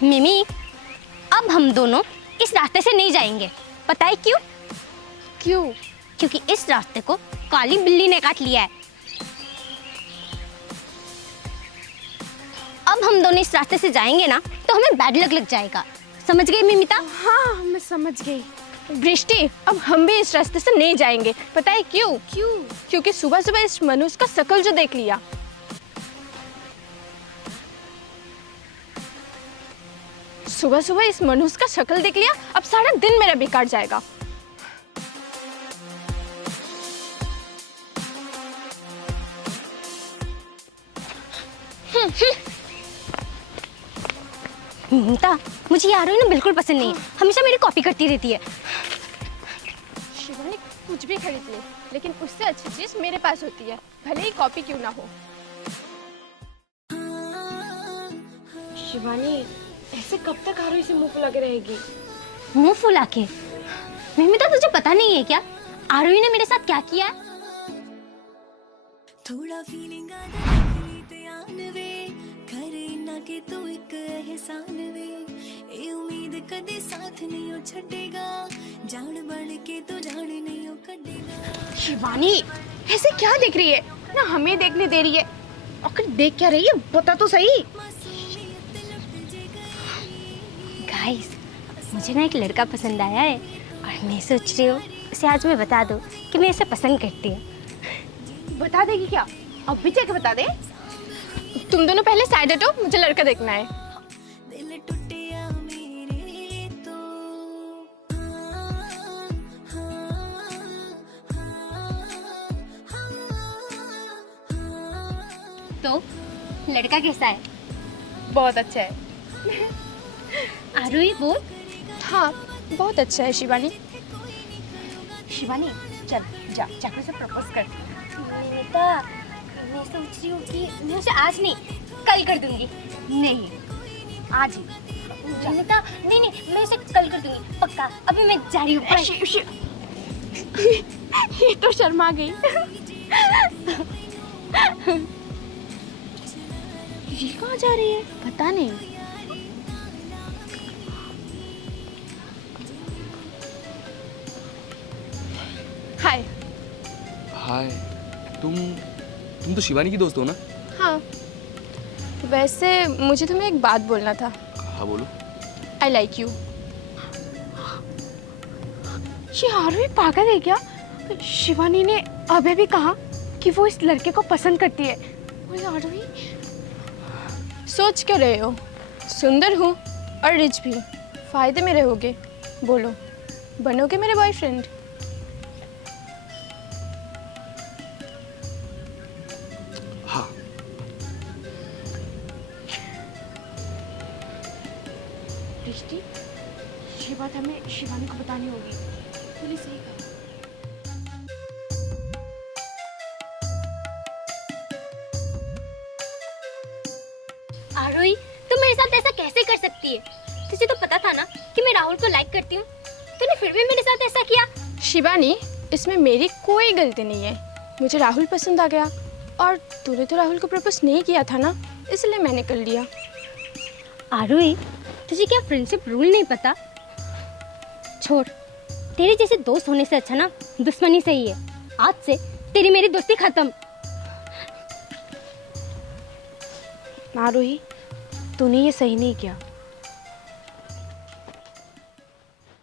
मिमी, अब हम दोनों इस रास्ते से नहीं जाएंगे। पता है क्यों? क्यों? क्योंकि इस रास्ते को काली बिल्ली ने काट लिया है। अब हम दोनों इस रास्ते से जाएंगे ना तो हमें बैड लक लग जाएगा। समझ गई मिमिता? हाँ, मैं समझ गई। दृष्टि, अब हम भी इस रास्ते से नहीं जाएंगे। पता है क्यों? क्यों? क्योंकि सुबह सुबह इस मनुष्य का शक्ल जो देख लिया। सुबह सुबह इस मनुष्य का शक्ल देख लिया, अब सारा दिन मेरा बेकार जाएगा। मिमिता, मुझे ये आरोही ना बिल्कुल पसंद नहीं है। हमेशा मेरी कॉपी करती रहती है। शिवानी कुछ भी खरीद ले, लेकिन उससे अच्छी चीज मेरे पास होती है, भले ही कॉपी क्यों ना हो। शिवानी, ऐसे कब तक आरोही से मुंह फुला के रहेगी? मुंह फुला के? मिमिता, तुझे पता नहीं है क्या आरोही ने मेरे साथ क्या किया है? थोड़ा फीलिंग के तू एक एहसान वे, ए उम्मीद कदे साथ नहीं हो छड़ेगा, जान बन के तो जान नहीं हो कटेगा। शिवानी, ऐसे क्या देख रही है? ना हमें देखने दे रही है, आखिर देख क्या रही है? बता तो सही। गाइस, मुझे ना एक लड़का पसंद आया है और मैं सोच रही हूँ उसे आज मैं बता दूँ कि मैं इसे पसंद करती हूँ। बता देगी क्या? अब भी जाके बता दे। तुम दोनों पहले साइड हटो, मुझे लड़का देखना है। दिल टूटिया मेरे तो लड़का कैसा है? बहुत अच्छा है। आरोही बोल। हाँ, बहुत अच्छा है शिवानी। शिवानी, चल जाकर से प्रपोज कर। मिमिता, मैं सोच रही हूँ कि मैं उसे आज नहीं कल कर दूंगी। नहीं, आज ही। मिमिता, नहीं नहीं, मैं उसे कल कर दूंगी पक्का। अभी मैं जा रही हूँ। ये तो शर्मा गई। ये कहाँ जा रही है? पता नहीं। हाय। हाय। तुम तो शिवानी की दोस्त हो ना? हाँ, वैसे मुझे तुम्हें एक बात बोलना था। हाँ, बोलो। I like you. ये आरोही पागल है क्या? शिवानी ने अभी भी कहा कि वो इस लड़के को पसंद करती है। वो आरोही, सोच क्यों रहे हो? सुंदर हूँ और रिच भी, फायदे में रहोगे। बोलो, बनोगे मेरे बॉयफ्रेंड? हाँ। दृष्टि, ये बात हमें शिवानी को बतानी होगी। तूने सही कहा। आरोही, तुम मेरे साथ ऐसा कैसे कर सकती है? तुझे तो पता था ना कि मैं राहुल को लाइक करती हूँ। तूने फिर भी मेरे साथ ऐसा किया। शिवानी, इसमें मेरी कोई गलती नहीं है। मुझे राहुल पसंद आ गया और तूने तो राहुल को प्रपोज नहीं किया था ना, इसलिए मैंने कर लिया। आरोही, तुझे क्या फ्रेंडशिप रूल नहीं पता? छोड़, तेरे जैसे दोस्त होने से अच्छा ना दुश्मनी सही है। आज से तेरी मेरी दोस्ती खत्म। आरोही, तूने ये सही नहीं किया।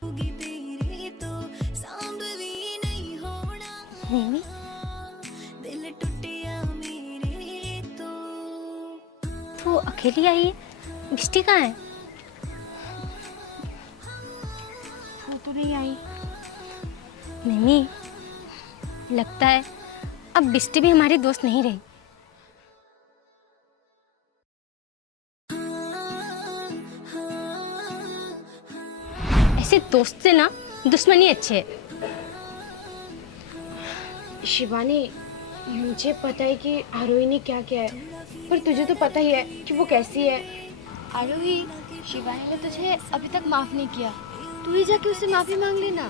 तेरे तो सांभ भी नहीं होना, मिमी, दिल टूटिया मेरे तो। तू अकेली आई है? बिस्टी कहाँ है? वो तो नहीं आई। मिमी, लगता है अब बिस्टी भी हमारी दोस्त नहीं रही। ऐसे दोस्त से ना दुश्मनी अच्छे है। शिवानी, मुझे पता है कि आरोही ने क्या किया है, पर तुझे तो पता ही है कि वो कैसी है। आरोही, शिवानी ने तुझे अभी तक माफ नहीं किया। तू ही जाके उससे माफी मांग लेना।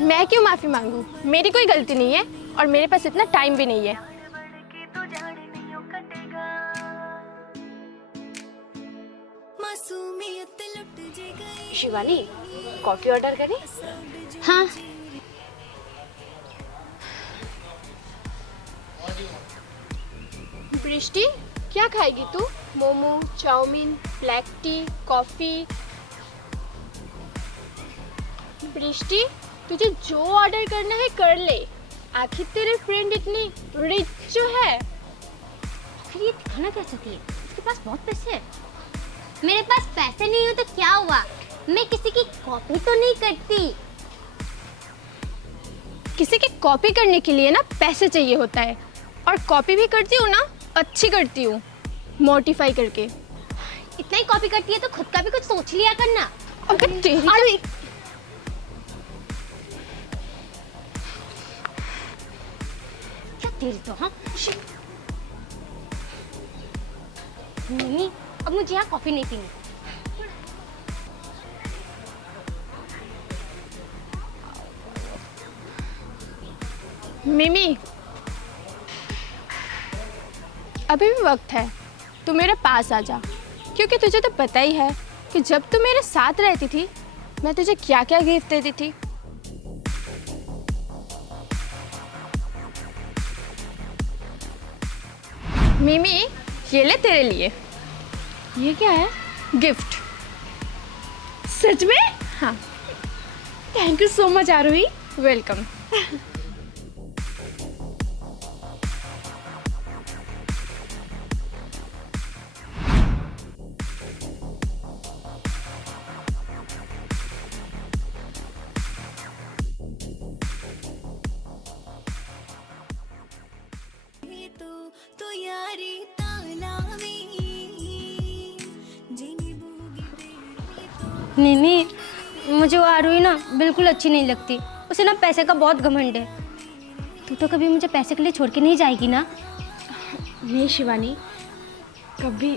मैं क्यों माफी मांगू? मेरी कोई गलती नहीं है और मेरे पास इतना टाइम भी नहीं है। मासूमियत शिवानी कॉफी ऑर्डर करें? हाँ बृष्टि क्या खाएगी तू? Momo, chowmein, black tea, coffee? Brishti तुझे जो ऑर्डर करना है कर ले, आखिर तेरे फ्रेंड इतनी रिच जो है। फिर ये दिखाना क्या चाहती है? इसके पास बहुत पैसे हैं। मेरे पास पैसे नहीं हो तो क्या हुआ, मैं किसी की कॉपी तो नहीं करती। किसी की कॉपी करने के लिए ना पैसे चाहिए होता है, और कॉपी भी करती हूँ ना, अच्छी करती हूँ, मॉडिफाई करके। इतना ही कॉपी करती है तो खुद का भी कुछ सोच लिया करना। अबे तेरी अरे क्या तेरी तो, हाँ नहीं, अब मुझे यहाँ कॉफी नहीं पीनी। मिमी अभी भी वक्त है, तू मेरे पास आ जा, क्योंकि तुझे तो पता ही है कि जब तू मेरे साथ रहती थी मैं तुझे क्या क्या गिफ्ट देती थी। मिमी ये ले तेरे लिए। ये क्या है? गिफ्ट। सच में? हाँ। Thank you so much Aarohi. Welcome. तो यारी तालावी जिनी बूगी तेरी नहीं, मुझे वो आरोही ना बिल्कुल अच्छी नहीं लगती। उसे ना पैसे का बहुत घमंड है। तू तो कभी मुझे पैसे के लिए छोड़ के नहीं जाएगी ना? नहीं शिवानी, कभी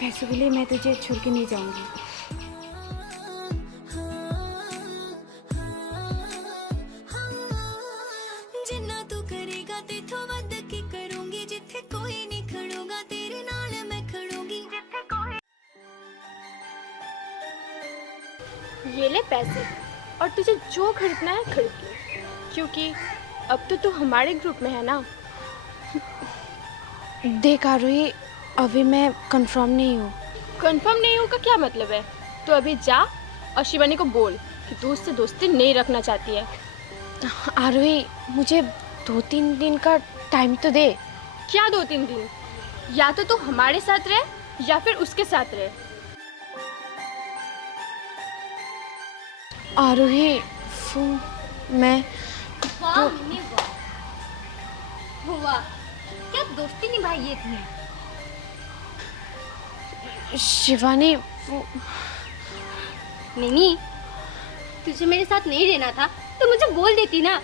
पैसों के लिए मैं तुझे छोड़ के नहीं जाऊंगी। जिन्ना तू करेगा तेथों वध की करूंगी, जिथे कोई नहीं खड़ूंगा तेरे नाल मैं खड़ूंगी, जिथे कोई। ये ले पैसे, और तुझे जो खरीदना है खरीद ले, क्योंकि अब तो तू हमारे ग्रुप में है ना। देख आरोही, अभी मैं कंफर्म नहीं हूँ। कंफर्म नहीं होगा क्या मतलब है? तो अभी जा और शिवानी को बोल कि तू उससे दोस्ती नहीं रखना चाहती है। आरोही, मुझे 2-3 दिन का टाइम तो दे। क्या 2-3 दिन? या तो तू हमारे साथ रहे या फिर उसके साथ रहे। आरोही मैं वाह मिमी वाह, क्या दोस्ती निभाई है तुमने। शिवानी मिमी, तुझे मेरे साथ नहीं रहना था तो मुझे बोल देती ना।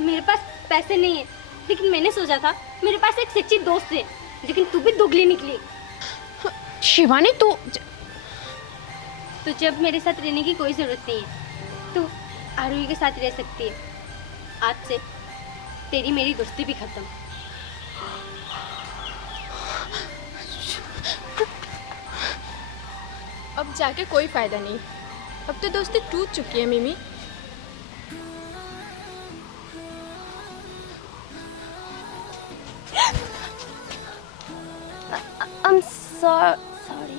मेरे पास पैसे नहीं है, लेकिन मैंने सोचा था मेरे पास एक सच्ची दोस्त है, लेकिन तू भी दुगली निकली। शिवानी तू तो जब मेरे साथ रहने की कोई ज़रूरत नहीं है, तू आरोही के साथ रह सकती है। आज से तेरी मेरी दोस्ती भी खत्म। अब जाके कोई फायदा नहीं, अब तो दोस्ती टूट चुकी है मिमी। I'm sorry.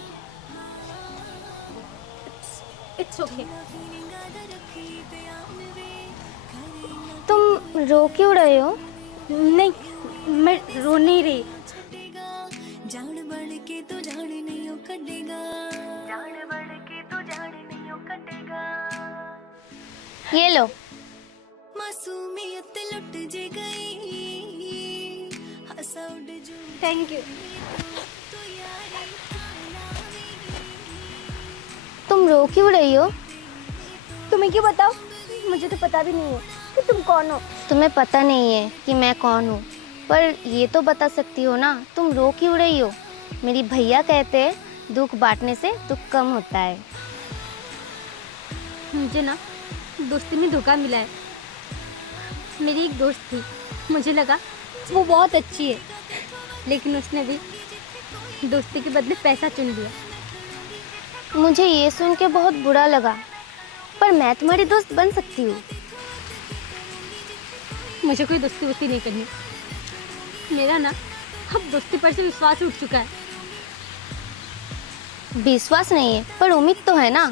It's okay. तुम रो क्यों रहे हो? नहीं, मैं रो नहीं रही। जान बन के तो जान नहीं हो कटेगा, जान बन के तो जान नहीं हो कटेगा। ये लो। मासूमियत लुट जे गई, हंसा उड़ जो थैंक यू। तो यारी तालावी। तुम रो क्यों रही हो? तुम्हें क्यों बताओ? मुझे तो पता भी नहीं है कि तुम कौन हो। तुम्हें पता नहीं है कि मैं कौन हूँ, पर ये तो बता सकती हो ना, तुम रो क्यों रही हो? मेरी भैया कहते हैं दुख बांटने से दुख कम होता है। मुझे ना दोस्ती में धोखा मिला है। मेरी एक दोस्त थी, मुझे लगा वो बहुत अच्छी है, लेकिन उसने भी दोस्ती के बदले पैसा चुन लिया। मुझे ये सुन के बहुत बुरा लगा, पर मैं तुम्हारी दोस्त बन सकती हूँ। मुझे कोई दोस्ती वोस्ती नहीं करनी। मेरा ना अब दोस्ती पर से विश्वास उठ चुका है। विश्वास नहीं है पर उम्मीद तो है ना।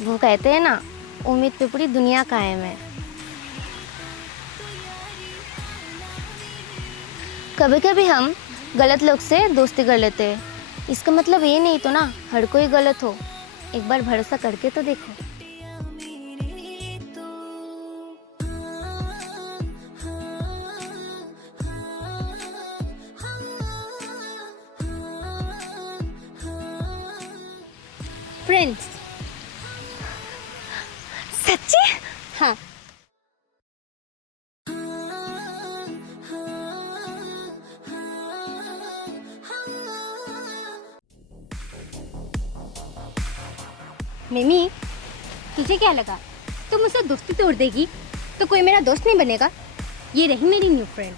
वो कहते हैं ना, उम्मीद पे पूरी दुनिया कायम है। कभी कभी हम गलत लोग से दोस्ती कर लेते हैं, इसका मतलब ये नहीं तो ना हर कोई गलत हो। एक बार भरोसा करके तो देखो। फ्रेंड्स। सच्ची? हाँ। मिमी, तुझे क्या लगा तुम मुझसे दोस्ती तोड़ देगी तो कोई मेरा दोस्त नहीं बनेगा? ये रही मेरी न्यू फ्रेंड।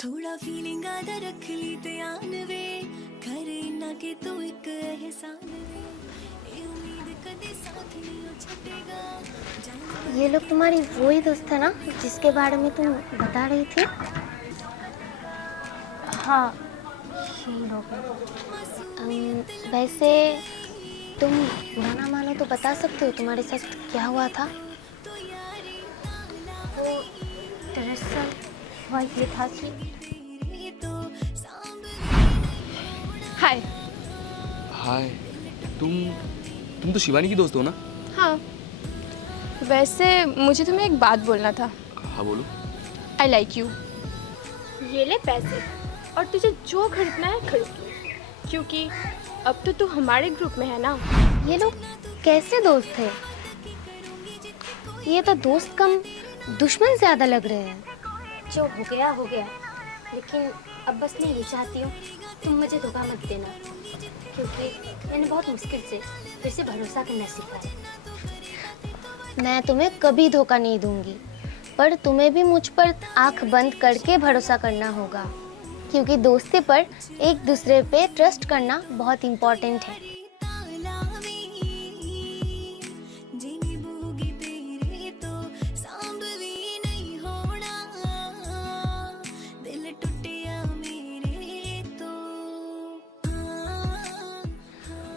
थोड़ा फीलिंग आदा रख ली ध्यान वे, करे ना कि तू एक एहसान वे, ए उम्मीद कदे साथ नहीं छूटेगा। ये लोग तुम्हारी वही दोस्त है ना जिसके बारे में तुम बता रही थी? हाँ, यही लोग हैं। वैसे तुम बुरा ना मानो तो बता सकते हो तुम्हारे साथ क्या हुआ था? वो दरअसल हुआ ये था कि हाय। हाय, तुम तो शिवानी की दोस्त हो ना? हाँ, वैसे मुझे तुम्हें एक बात बोलना था। हाँ बोलो। I like you. ये ले पैसे और तुझे जो खरीदना है खरीद, क्योंकि अब तो तू हमारे ग्रुप में है ना। ये लोग कैसे दोस्त थे? ये तो दोस्त कम दुश्मन ज्यादा लग रहे हैं। जो हो गया हो गया, लेकिन अब बस मैं ये चाहती हूँ तुम मुझे धोखा मत देना, क्योंकि मैंने बहुत मुश्किल से फिर से भरोसा करना सीखा है। मैं तुम्हें कभी धोखा नहीं दूंगी, पर तुम्हें भी मुझ पर आंख बंद करके भरोसा करना होगा, क्योंकि दोस्ती पर एक दूसरे पे ट्रस्ट करना बहुत इम्पोर्टेंट है।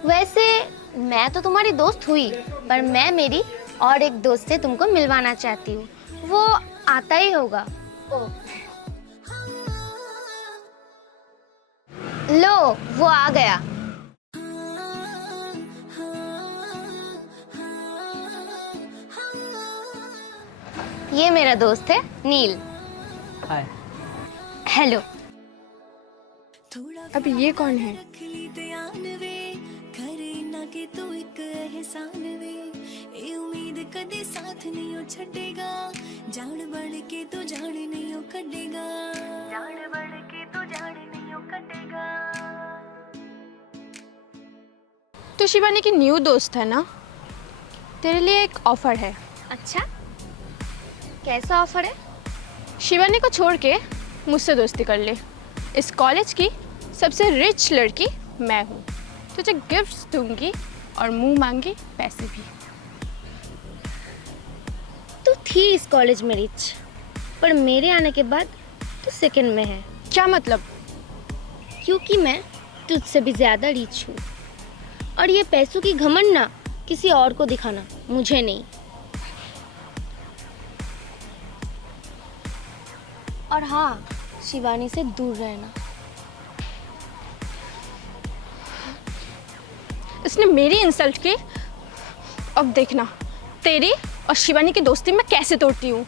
वैसे मैं तो तुम्हारी दोस्त हुई, पर मैं मेरी और एक दोस्त से तुमको मिलवाना चाहती हूँ। वो आता ही होगा। लो, वो आ गया। ये मेरा दोस्त है नील। हाय। हेलो। अब ये कौन है? कदे साथ नहीं छड़ेगा, जान बन के तो जान नहीं कटेगा, जान बन के तो जान नहीं कटेगा। तो शिवानी की न्यू दोस्त है ना, तेरे लिए एक ऑफर है। अच्छा, कैसा ऑफर है? शिवानी को छोड़ के मुझसे दोस्ती कर ले। इस कॉलेज की सबसे रिच लड़की मैं हूँ, तुझे गिफ्ट्स दूंगी और मुंह मांगे पैसे भी। तू थी इस कॉलेज में रिच, पर मेरे आने के बाद तू सेकंड में है। क्या मतलब? क्योंकि मैं तुझसे भी ज्यादा रिच हूँ, और ये पैसों की घमंड ना किसी और को दिखाना, मुझे नहीं। और हाँ, शिवानी से दूर रहना। इसने मेरी इंसल्ट की, अब देखना तेरी और शिवानी की दोस्ती मैं कैसे तोड़ती हूँ।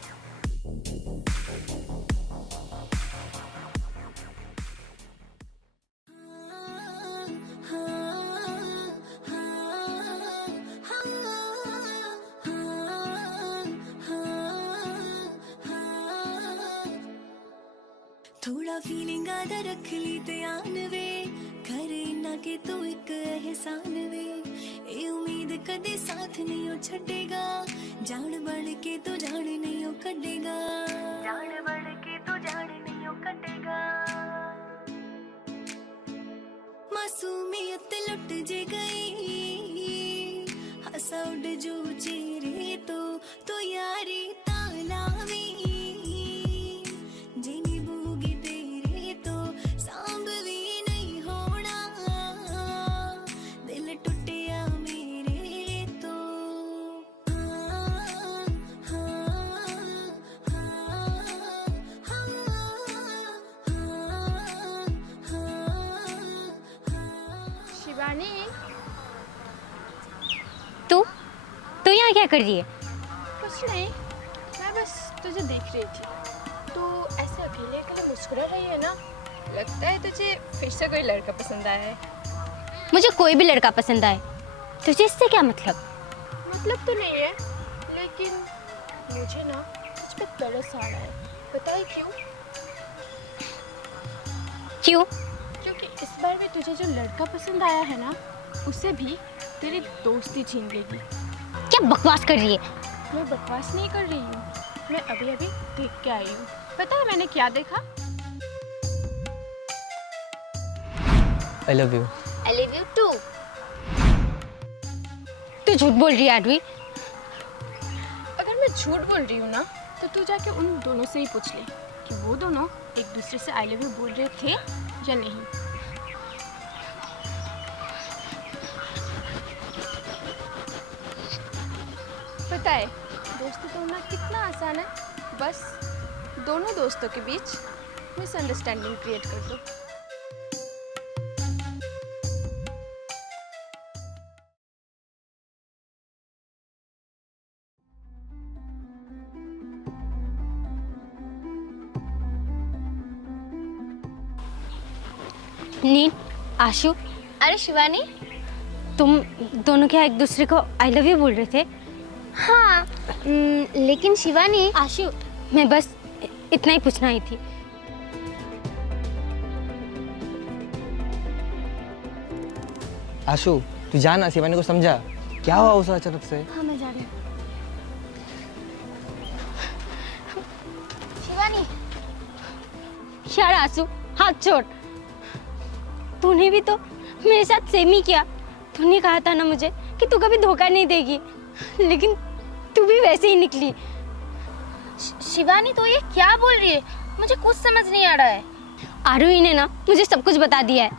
हाँ थोड़ा फीलिंग आदा रख ली ध्यान वे करे ना के तू एक एहसान वे ए उम्मीद कदे साथ नहीं ओ छड़ेगा जान बन के तू जान नहीं ओ कटेगा जान बन के तू जान नहीं ओ कटेगा मासूमियत लुट जे गई हंसा उड़ जो चेहरे तो यारी तालावी जिनी बूगी तेरे तो सांभ भी नहीं होना दिल टूटिया मेरे तो शिवानी, तू यहाँ क्या कर रही है? कुछ नहीं, मैं बस तुझे देख रही थी। तू ऐसे अकेले अकेले मुस्कुरा रही है ना, लगता है तुझे फिर से कोई लड़का पसंद आया है। मुझे कोई भी लड़का पसंद आए, तुझे इससे क्या मतलब? मतलब तो नहीं है, लेकिन मुझे ना तुझ पे तरस आ रहा है। पता है क्यों? क्यों? क्योंकि इस बार भी तुझे जो लड़का पसंद आया है ना, उसे भी तेरी दोस्ती छीन लेगी। क्या बकवास कर रही है? मैं बकवास नहीं कर रही हूँ, मैं अभी अभी देख के आई हूँ। पता है मैंने क्या देखा? I love you. I love you too. तू झूठ बोल रही है आरवी। अगर मैं झूठ बोल रही हूँ ना, तो तू जाके उन दोनों से ही पूछ ले कि वो दोनों एक दूसरे से आई लव यू बोल रहे थे या नहीं। पता है दोस्ती तोड़ना कितना आसान है, बस दोनों दोस्तों के बीच मिसअंडरस्टैंडिंग क्रिएट कर दो। नील, आशु, अरे शिवानी, तुम दोनों क्या एक दूसरे को आई लव यू बोल रहे थे? हाँ लेकिन शिवानी, आशु, मैं बस इतना ही पूछना ही थी। आशु, तू जाना शिवानी को समझा, क्या हुआ उसे अचानक से? हाँ मैं जा रही हूँ। शिवानी, यार आशु, हाथ छोड़। तूने भी तो मेरे साथ सेम ही किया। तूने कहा था ना मुझे कि तू कभी धोखा नहीं देगी, लेकिन तू भी वैसे ही निकली। शिवानी तो ये क्या बोल रही है? मुझे कुछ समझ नहीं आ रहा है। आरोही ने ना मुझे सब कुछ बता दिया है।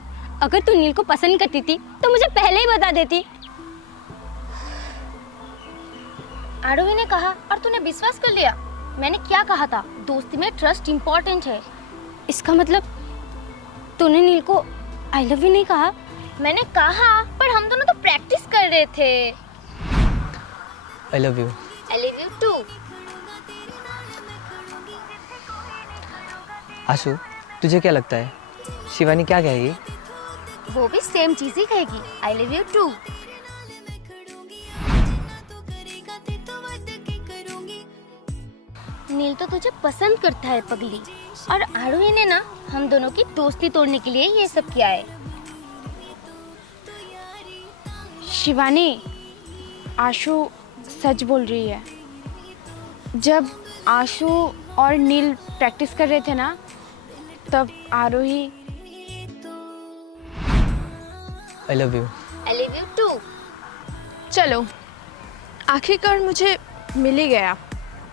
अगर तू नील को पसंद करती थी तो मुझे पहले ही बता देती। आरोही ने कहा और तूने विश्वास कर लिया? मैंने क्या कहा था? दोस्ती में ट्रस्ट इम्पोर्टेंट है। इसका मतलब तूने नील को आई लव यू नहीं कहा? मैंने कहा, पर हम दोनों तो प्रैक्टिस कर रहे थे। I love you. I love you too. आशु, तुझे क्या लगता है शिवानी क्या कहेगी? वो भी सेम चीज ही कहेगी, I love you too. नील तो तुझे पसंद करता है पगली, और आरोही ने ना हम दोनों की दोस्ती तोड़ने के लिए ये सब किया है। शिवानी, आशु सच बोल रही है। जब आशु और नील प्रैक्टिस कर रहे थे ना, तब आरोही I love you. I love you too. चलो, आखिरकार मुझे मिल ही गया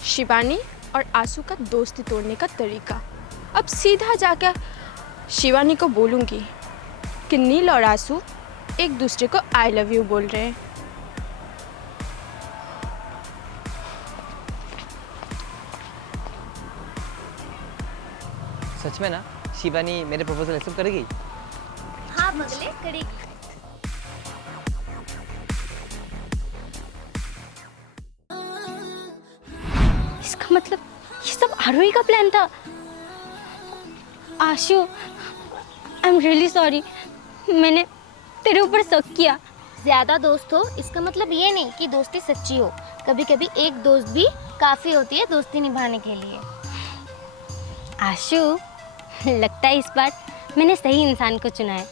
शिवानी और आशु का दोस्ती तोड़ने का तरीका। अब सीधा जाकर शिवानी को बोलूँगी कि नील और आशु एक दूसरे को आई लव यू बोल रहे हैं। सच में ना शिवानी मेरे प्रपोजल एक्सेप्ट करेगी? हाँ पगले, करेगी। इसका मतलब ये सब आरोही का प्लान था। आशु, आई एम रियली सॉरी, मैंने तेरे ऊपर शक किया। ज्यादा दोस्त हो इसका मतलब ये नहीं कि दोस्ती सच्ची हो। कभी कभी एक दोस्त भी काफी होती है दोस्ती निभाने के लिए। आशु, लगता है इस बार मैंने सही इंसान को चुना है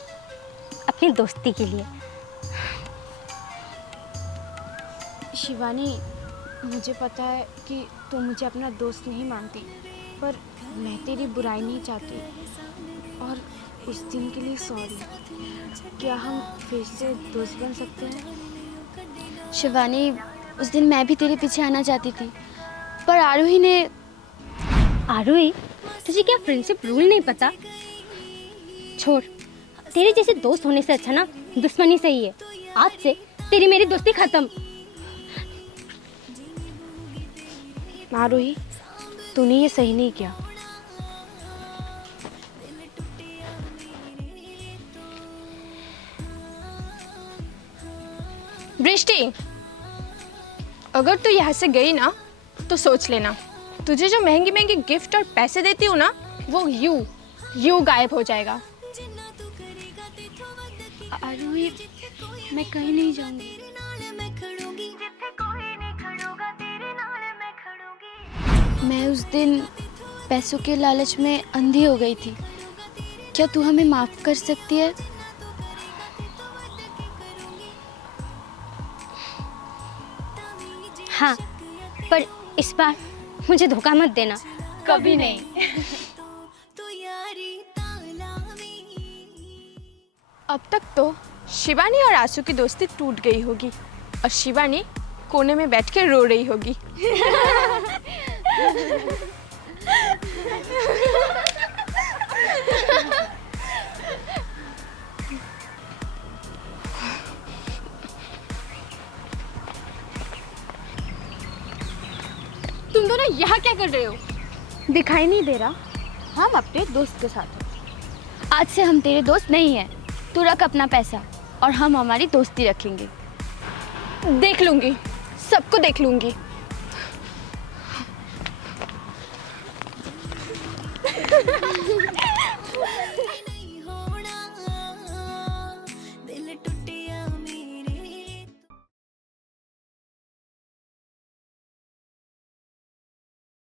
अपनी दोस्ती के लिए। शिवानी, मुझे पता है कि तू मुझे अपना दोस्त नहीं मानती, पर मैं तेरी बुराई नहीं चाहती। और उस दिन के लिए सॉरी। क्या हम फिर से दोस्त बन सकते हैं? शिवानी, उस दिन मैं भी तेरे पीछे आना चाहती थी, पर आरोही ने। आरोही, तुझे क्या फ्रेंडशिप रूल नहीं पता? छोड़, तेरे जैसे दोस्त होने से अच्छा ना दुश्मनी सही है। आज से तेरी मेरी दोस्ती खत्म। आरोही, तूने ये सही नहीं किया। दृष्टि, अगर तू यहाँ से गई ना तो सोच लेना, तुझे जो महंगी महंगी गिफ्ट और पैसे देती हूँ ना, वो यूं गायब हो जाएगा। आरोही, मैं कहीं नहीं जाऊंगी। मैं उस दिन पैसों के लालच में अंधी हो गई थी। क्या तू हमें माफ कर सकती है? हाँ, पर इस बार मुझे धोखा मत देना। कभी नहीं। अब तक तो शिवानी और आंसू की दोस्ती टूट गई होगी और शिवानी कोने में बैठ के रो रही होगी। तुम दोनों यहाँ क्या कर रहे हो? दिखाई नहीं दे रहा? हम अपने दोस्त के साथ हैं। आज से हम तेरे दोस्त नहीं हैं। तू रख अपना पैसा और हम हमारी दोस्ती रखेंगे। देख लूंगी, सबको देख लूंगी।